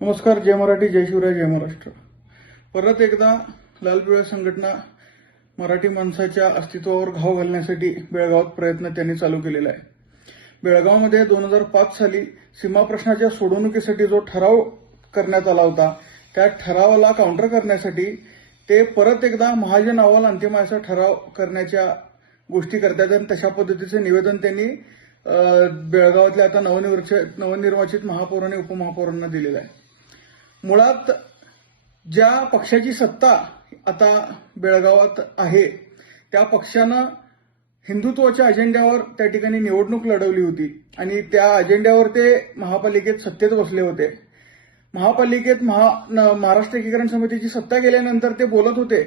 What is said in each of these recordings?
नमस्कार. जय मराठी, जय शिवराय, जय महाराष्ट्र. परत एकदा लाल पिवळ्या संघटना मराठी माणसाच्या अस्तित्वावर घाव घालण्यासाठी बेळगावात प्रयत्न त्यांनी चालू केलेला आहे. बेळगावमध्ये 2005 साली सीमा प्रश्नाच्या सोडवणुकीसाठी जो ठराव करण्यात आला होता, त्या ठरावाला काउंटर करण्यासाठी ते परत एकदा महाजन अहवाल अंतिम असा ठराव करण्याच्या गोष्टी करतात आणि तशा पद्धतीचे निवेदन त्यांनी बेळगावातल्या आता नवनिर्वाचित महापौर आणि उपमहापौरांना दिलेलं आहे. मुळात ज्या पक्षाची सत्ता आता बेळगावात आहे त्या पक्षानं हिंदुत्वाच्या अजेंड्यावर त्या ठिकाणी निवडणूक लढवली होती आणि त्या अजेंड्यावर ते महापालिकेत सत्तेत बसले होते. महापालिकेत महाराष्ट्र एकीकरण समितीची सत्ता गेल्यानंतर ते बोलत होते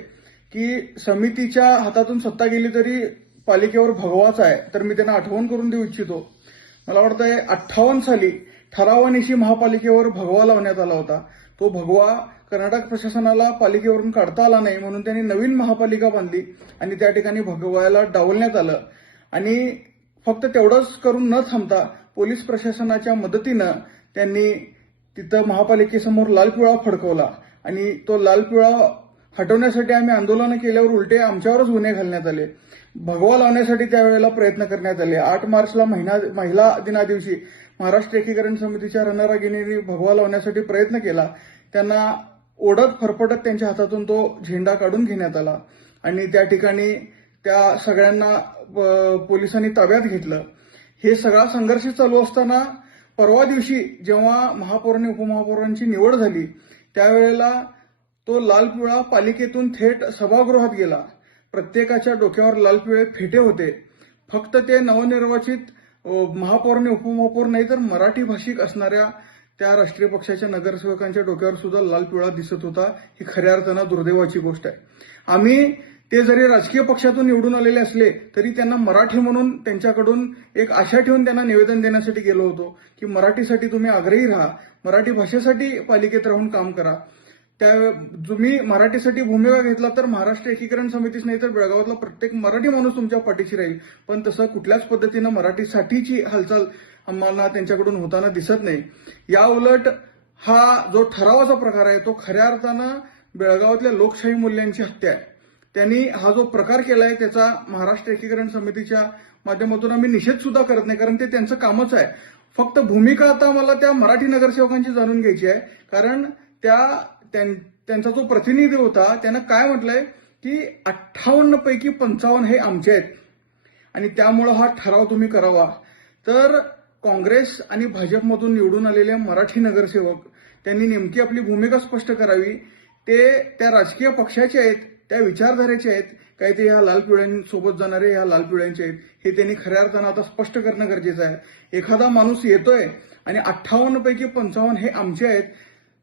की समितीच्या हातातून सत्ता गेली तरी पालिकेवर भगवाच आहे. तर मी त्यांना आठवण करून देऊ इच्छितो, मला वाटतंय 58 साली ठरावानिशी महापालिकेवर भगवा लावण्यात आला होता. तो भगवा कर्नाटक प्रशासनाला पालिकेवरून काढता आला नाही म्हणून त्यांनी नवीन महापालिका बांधली आणि त्या ठिकाणी भगव्याला डावलण्यात आलं. आणि फक्त तेवढंच करून न थांबता पोलीस प्रशासनाच्या मदतीनं त्यांनी तिथं महापालिकेसमोर लाल पिवळा फडकवला आणि तो लाल पिवळा हटवण्यासाठी आम्ही आंदोलनं केल्यावर उलटे आमच्यावरच गुन्हे घालण्यात आले. भगवा लावण्यासाठी त्यावेळेला प्रयत्न करण्यात आले. 8 मार्चला महिला दिनादिवशी महाराष्ट्र एकीकरण समितीच्या रणरागिणींनी भगवा लावण्यासाठी प्रयत्न केला. त्यांना ओढत फरफटत त्यांच्या हातातून तो झेंडा काढून घेण्यात आला आणि त्या ठिकाणी त्या सगळ्यांना पोलिसांनी ताब्यात घेतलं. हे सगळा संघर्ष चालू असताना परवा दिवशी जेव्हा महापौर आणि उपमहापौरांची निवड झाली त्यावेळेला तो लाल पिवळा पालिकेतून थेट सभागृहात गेला. प्रत्येकाच्या डोक्यावर लाल पिवळे फेटे होते. फक्त ते नवनिर्वाचित महापौर आणि उपमहापौर नाही तर मराठी भाषिक असणाऱ्या त्या राष्ट्रीय पक्षाच्या नगरसेवकांच्या डोक्यावर सुद्धा लाल पिवळा दिसत होता. ही खऱ्या अर्थानं दुर्दैवाची गोष्ट आहे. आम्ही ते जरी राजकीय पक्षातून निवडून आलेले असले तरी त्यांना मराठी म्हणून त्यांच्याकडून एक आशा ठेवून त्यांना निवेदन देण्यासाठी गेलो होतो की मराठीसाठी तुम्ही आग्रही राहा, मराठी भाषेसाठी पालिकेत राहून काम करा. त्या तुम्ही मराठीसाठी भूमिका घेतला तर महाराष्ट्र एकीकरण समितीच नाही तर बेळगावातला प्रत्येक मराठी माणूस तुमच्या पाठीशी राहील. पण तसं कुठल्याच पद्धतीनं मराठीसाठीची हालचाल आम्हाला त्यांच्याकडून होताना दिसत नाही. या उलट हा जो ठरावाचा प्रकार आहे तो खऱ्या अर्थानं बेळगावातल्या लोकशाही मूल्यांची हत्या आहे. त्यांनी हा जो प्रकार केलाय त्याचा महाराष्ट्र एकीकरण समितीच्या माध्यमातून आम्ही निषेध सुद्धा करत नाही, कारण ते त्यांचं कामच आहे. फक्त भूमिका आता मला त्या मराठी नगरसेवकांची जाणून घ्यायची आहे, कारण त्यांचा जो प्रतिनिधी होता त्यानं काय म्हटलंय की 58 पैकी 55 हे आमचे आहेत आणि त्यामुळं हा ठराव तुम्ही करावा. तर काँग्रेस आणि भाजपमधून निवडून आलेले मराठी नगरसेवक त्यांनी नेमकी आपली भूमिका स्पष्ट करावी. ते त्या राजकीय पक्षाचे आहेत, त्या विचारधारेचे आहेत, काही ते ह्या लाल पिवळ्यांसोबत जाणारे ह्या लाल पिवळ्यांचे आहेत, हे त्यांनी खऱ्या अर्थानं आता स्पष्ट करणं गरजेचं आहे. एखादा माणूस येतोय आणि 58 पैकी 55 हे आमचे आहेत,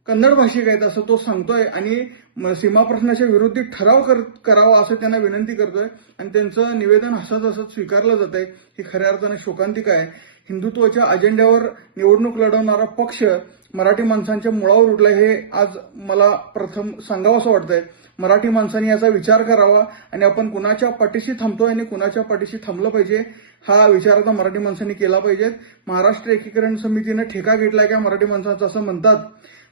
कन्नड भाषिक आहेत असं तो सांगतोय आणि सीमा प्रश्नाच्या विरोधी ठराव करावा असं त्यांना विनंती करतोय आणि त्यांचं निवेदन हसत हसत स्वीकारलं जात आहे. ही खऱ्या अर्थानं शोकांतिक आहे. हिंदुत्वाच्या अजेंड्यावर निवडणूक लढवणारा पक्ष मराठी माणसांच्या मुळावर उठलाय हे आज मला प्रथम सांगावं असं वाटतंय. मराठी माणसांनी याचा विचार करावा आणि आपण कुणाच्या पाठीशी थांबतोय आणि कुणाच्या पाठीशी थांबलं पाहिजे हा विचार आता मराठी माणसांनी केला पाहिजे. महाराष्ट्र एकीकरण समितीनं ठेका घेतलाय का मराठी माणसांचा असं म्हणतात,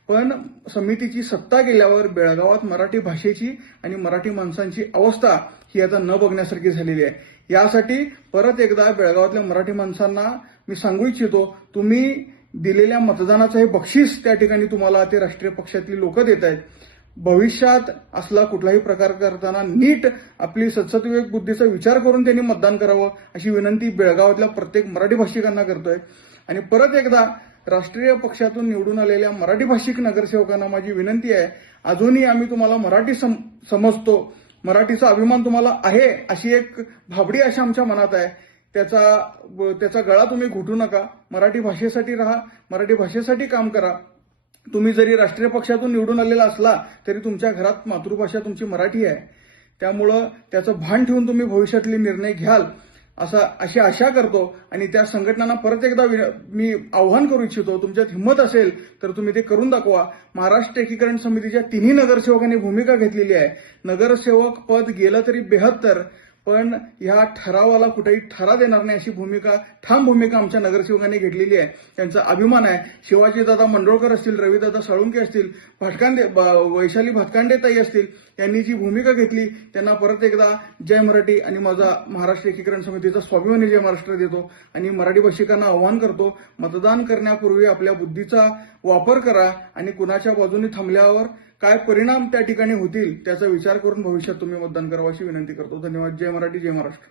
पण समितीची सत्ता गेल्यावर बेळगावात मराठी भाषेची आणि मराठी माणसांची अवस्था ही आता न बघण्यासारखी झालेली आहे. यासाठी परत एकदा बेळगावातल्या मराठी माणसांना मी सांगू इच्छितो, तुम्ही दिलेल्या मतदानाचं हे बक्षीस त्या ठिकाणी तुम्हाला ते राष्ट्रीय पक्षातली लोक देत आहेत. भविष्यात असला कुठलाही प्रकार करताना नीट आपली सद्सद्विवेक बुद्धीचा विचार करून त्यांनी मतदान करावं अशी विनंती बेळगावातल्या प्रत्येक मराठी भाषिकांना करतोय. आणि परत एकदा राष्ट्रीय पक्षातून निवडून आलेल्या मराठी भाषिक नगरसेवकांना माझी विनंती आहे, अजूनही आम्ही तुम्हाला मराठी समजतो, मराठीचा अभिमान तुम्हाला आहे अशी एक भाबडी अशा आमच्या मनात आहे. त्याचा गळा तुम्ही घुटू नका. मराठी भाषेसाठी राहा, मराठी भाषेसाठी काम करा. तुम्ही जरी राष्ट्रीय पक्षातून निवडून आलेला असला तरी तुमच्या घरात मातृभाषा तुमची मराठी आहे. त्यामुळं त्याचं भान ठेवून तुम्ही भविष्यातले निर्णय घ्याल अशी आशा करतो. आणि त्या संघटनांना परत एकदा मी आव्हान करू इच्छितो, तुमच्यात हिंमत असेल तर तुम्ही ते करून दाखवा. महाराष्ट्र एकीकरण समितीच्या 3 नगरसेवकांनी भूमिका घेतलेली आहे. नगरसेवक पद गेलं तरी 72, पण ह्या ठरावाला कुठेही ठरा देणार नाही अशी भूमिका, ठाम भूमिका आमच्या नगरसेवकांनी घेतलेली आहे. त्यांचा अभिमान आहे. शिवाजीदादा मंडोळकर असतील, रविदादा साळुंके असतील, वैशाली भातकांडेताई असतील, यांनी जी भूमिका घेतली त्यांना परत एकदा जय मराठी आणि माझा महाराष्ट्र एकीकरण समितीचा स्वाभिमानी जय महाराष्ट्र देतो आणि मराठी भाषिकांना आवाहन करतो, मतदान करण्यापूर्वी आपल्या बुद्धीचा वापर करा आणि कुणाच्या बाजूने थांबल्यावर काय परिणाम त्या ठिकाणी होतील त्याचा विचार करून भविष्यात तुम्ही मतदान करावं अशी विनंती करतो. धन्यवाद. जय मराठी, जय महाराष्ट्र.